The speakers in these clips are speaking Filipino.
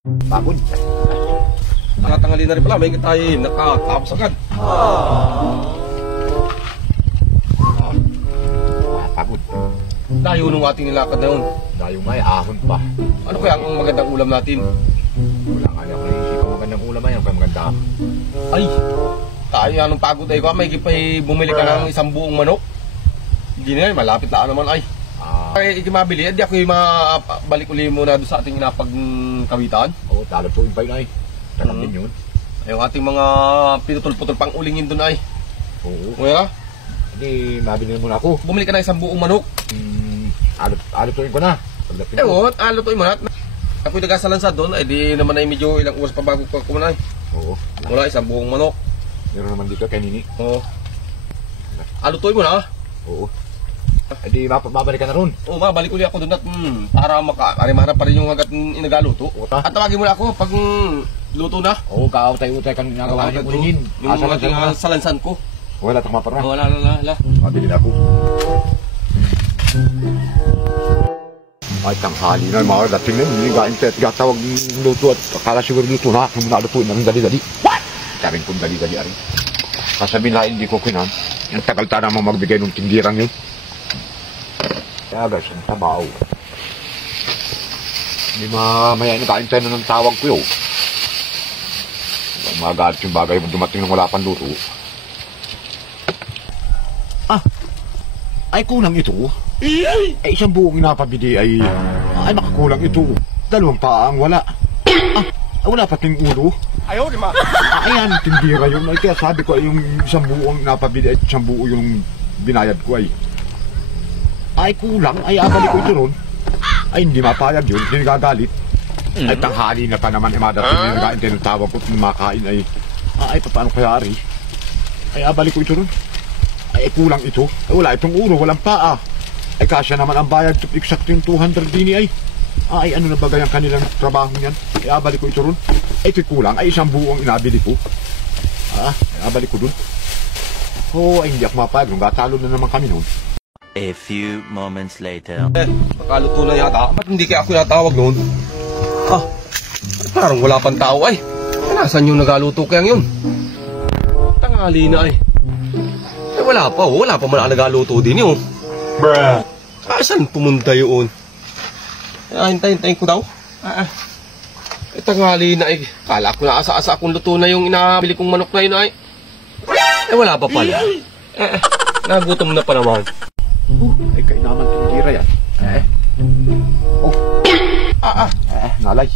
Pagod. Tangali na rin pala, may tayo nakatapos agad. Pagod. Dayo nung ating nilakad na yun. Dayo nga, ahon pa. Ano kaya ang magandang ulam natin? Wala nga niya ako naisip ang magandang ulam ay, kaya maganda. Ay, tayo anong pagod ay ko. May gipay bumili ka ng isang buong manok. Hindi na yan, malapit na naman ay. Ay, hindi mabili. Hindi ako yung mabalik uli muna doon sa ating inapagkawitan. Oo, talo po yung pain ay. Talang din yun. Ay, yung ating mga pinutol-putol pang ulingin doon ay. Oo. Kaya Hindi, mabili muna ako. bumili ka ng isang buong manok. Alutuin ko na. Pagdating ko. Ewan, alotoy mo na. Ako'y nagasalansa doon, ay di naman ay medyo ilang oras pa bago ko kumanay. Oo. Wala, isang buong manok. Meron naman dito kay Nini. Oo. Alotoy mo na. Oo. Ay di, babalik ka na ron. Oo, mabalik uli ako doon at para mahanap pa rin yung agad inagaluto. Uta. At tawagin mo na ako pag luto na. Oo, kaawtay-utay ka nagawa niyo ulingin. Yung ating salansan ko. Wala, takma pa na. Wala. Mabili na ako. Ay, tanghali na mga dating na. Hindi nga gatawag ng luto at akala siguro luto na. Kung nalutuin na ng dali-dali. What? Sabihin kong dali-dali arin. Kasabihin na hindi ko kinan. Ang tagal ta naman magbigay ng tindirang yun. Kaya guys, ang tabaw. Hindi mamaya nakain tayo na ng tawag ko yun. Magalit yung bagay dumating nang wala pang luto. Ay kulang ito. Ay isang buong inapabili ay makakulang ito. Dalawang paang wala. Wala pating ulo. Ayaw, di ma. Ayan, tindira yun. Ay kaya sabi ko ay yung isang buong inapabili at isang buo yung binayad ko ay. Ay kulang, ay abalik ko ito ron. Ay hindi mapayag yun, hindi nagagalit. Ay tanghali na pa naman imadating na nagaintay ng tawag ko kung makain ay. Ay paano kaya ari? Ay abalik ko ito ron. Ay kulang ito. Ay wala itong ulo, walang paa. Ay kasya naman ang bayad to exact yung 200 dini ay. Ay ano na bagay ang kanilang trabaho niyan. Ay abalik ko ito ron. Ay ito'y kulang. Ay isang buong inabili ko. Ay abalik ko dun. Ay hindi ako mapayag. Nung gatalo na naman kami noon. A few moments later. Makaluto na yata. Ba't hindi kaya ako natawag noon? Parang wala pang tao ay. Nasaan yung nagaluto kaya yun? Tanghali na ay. Wala pa man ang nagaluto din yun. Bruh. Saan pumunta yun? Hintayin ko daw. Tanghali na ay. Kala ko na asa-asa akong luto na yung inabili kong manok na yun ay. Wala pa pala. Nagutom na pa naman. Ay kainaman tindira yan. Nalay.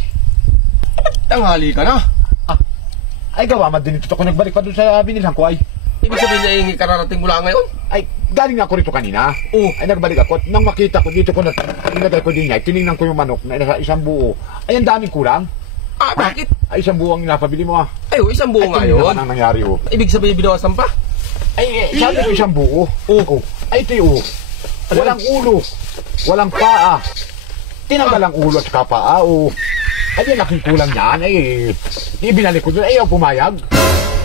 Tanghali ka na. Ay gawa man din ito ako nagbalik pa doon sa binilhan ko ay. Ibig sabihin na yung kararating mula ngayon? Ay, galing ako rito kanina. Ay, nagbalik ako. Nang makita ko dito ko na inagay ko din niya, tinignan ko yung manok na isang buo. Ay, ang daming kulang. Bakit? Ay, isang buo ang napabili mo Ay, isang buo nga yun. Ay, yun. ang nangyari Ibig sabihin binawasan pa? Ay, sabi ko isang buo. Ay, ito yung walang ulo, walang paa. Tinanggal ang ulo at saka paa. Ay, laking kulang yan. Ay, ibinalik ko doon. Ay, pumayag.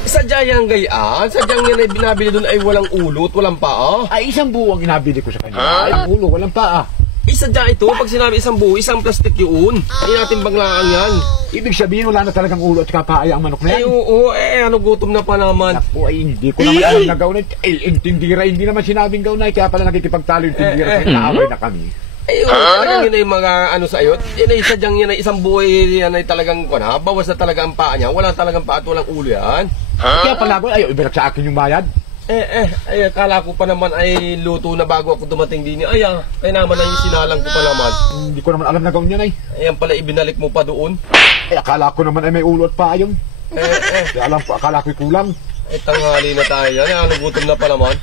Sadya yung gayaan? Sadyang yan ay binabili doon ay walang ulo at walang paa? Ay, isang buo ang inabili ko sa kanya. Ay, ulo, walang paa. Sadya ito, pag sinabi isang buo, isang plastic yun. Ay natin banglaan yan. Ibig sabihin, wala na talagang ulo at saka paa ang manok na yan. Ay, oo, ano gutom na pa naman. Naku, ay hindi ko naman alam na gaunay. Ay, yung tindira, hindi naman sinabing gaunay. Kaya pala nakikipagtalo yung tindira. Naaway na kami. Ay, talagang yun ay mga ano sa iyo. Yan ay sadyang yan ay isang buo yan ay talagang bawas na talaga ang paa niya. Wala talagang paa at walang ulo yan. Kaya pala ko, ayaw, ibalak sa akin yung bayad. Kala ko pa naman ay luto na bago ako dumating din. Ay, kaya naman ay sinalang ko pa naman. Hindi ko naman alam na gawin yan ay. Ayan pala, ibinalik mo pa doon. Ay, akala ko naman ay may ulo at paa yun. Kaya alam ko, akala ko'y kulang. Ay, tanghali na tayo yan. Ano gutom na pa naman.